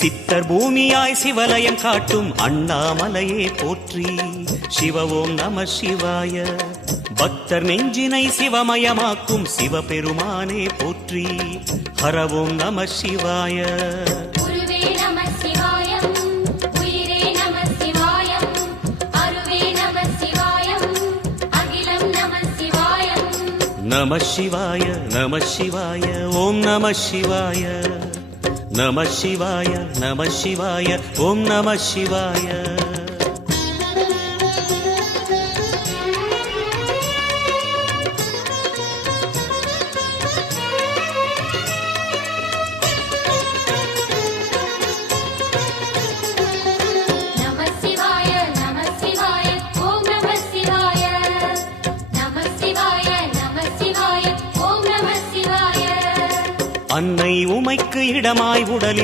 சித்தர் பூமியாய் சிவலயம் காட்டும் அண்ணாமலையே போற்றி. சிவ ஓம் நம சிவாய. பக்தர் நெஞ்சினை சிவமயமாக்கும் சிவபெருமானே போற்றி. ஹர ஓம் நம சிவாய. நம சிவாய நம சிவாய ஓம் நம சிவாய. நம சிவாய நம சிவாய ஓம் நம சிவாய. அன்னை உமைக்கு இடமாய் உடலில்